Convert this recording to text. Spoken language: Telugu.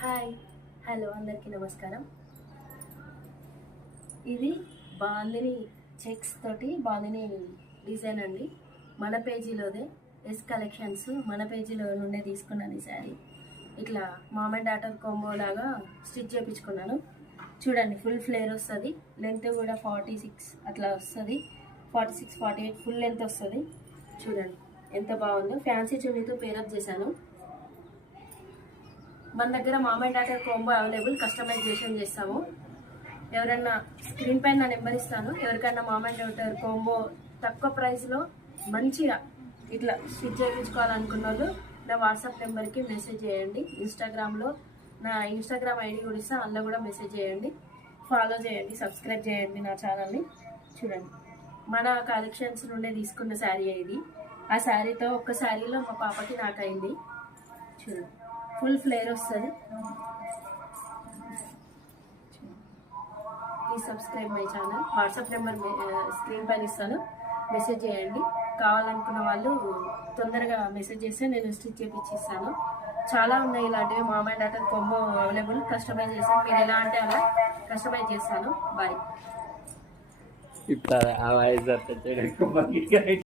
హాయ్ హలో అందరికీ నమస్కారం. ఇది బాందిని చెక్స్ తోటి బాందిని డిజైన్ అండి. మన పేజీలోదే ఎస్ కలెక్షన్స్ మన పేజీలో నుండే తీసుకున్నాను. ఈ శారీ ఇట్లా మామ్ అండ్ డాటర్ కాంబో లాగా స్టిచ్ చేయించుకున్నాను. చూడండి, ఫుల్ ఫ్లేర్ వస్తుంది. లెంత్ కూడా 46 అట్లా వస్తుంది. 46, 48 ఫుల్ లెంత్ వస్తుంది. చూడండి ఎంత బాగుందో. ఫ్యాన్సీ చున్నీతో పేరప్ చేశాను. మన దగ్గర mom and daughter combo available, customization చేస్తాము. ఎవరన్నా స్క్రీన్ పైన నా నెంబర్ ఇస్తాను. ఎవరికైనా మామ్ అండ్ డాటర్ కాంబో తక్కువ ప్రైస్లో మంచిగా ఇట్లా స్టిచ్ చేయించుకోవాలనుకున్న వాళ్ళు నా వాట్సాప్ నెంబర్కి మెసేజ్ చేయండి. ఇన్స్టాగ్రామ్లో నా ఇన్స్టాగ్రామ్ ఐడి కూడా ఇస్తా, అందులో కూడా మెసేజ్ చేయండి. ఫాలో చేయండి, సబ్స్క్రైబ్ చేయండి నా ఛానల్ని. చూడండి, మన కలెక్షన్స్ నుండే తీసుకున్న శారీ ఇది. ఆ శారీతో ఒక్క శారీలో మా పాపకి నాకైంది. చూడండి, ఫుల్ ఫ్లేర్ వస్తుంది. Please subscribe my channel. WhatsApp number screen పైన ఇస్తాను, మెసేజ్ చేయండి. కావాలనుకున్న వాళ్ళు తొందరగా మెసేజ్ చేస్తే నేను స్టిచ్ చేపించి ఇస్తాను. చాలా ఉన్నాయి ఇలాంటివి mom and daughter combo available. Customize చేస్తాను, మీరు ఎలా అంటే అలా కస్టమైజ్ చేస్తాను. బాయ్.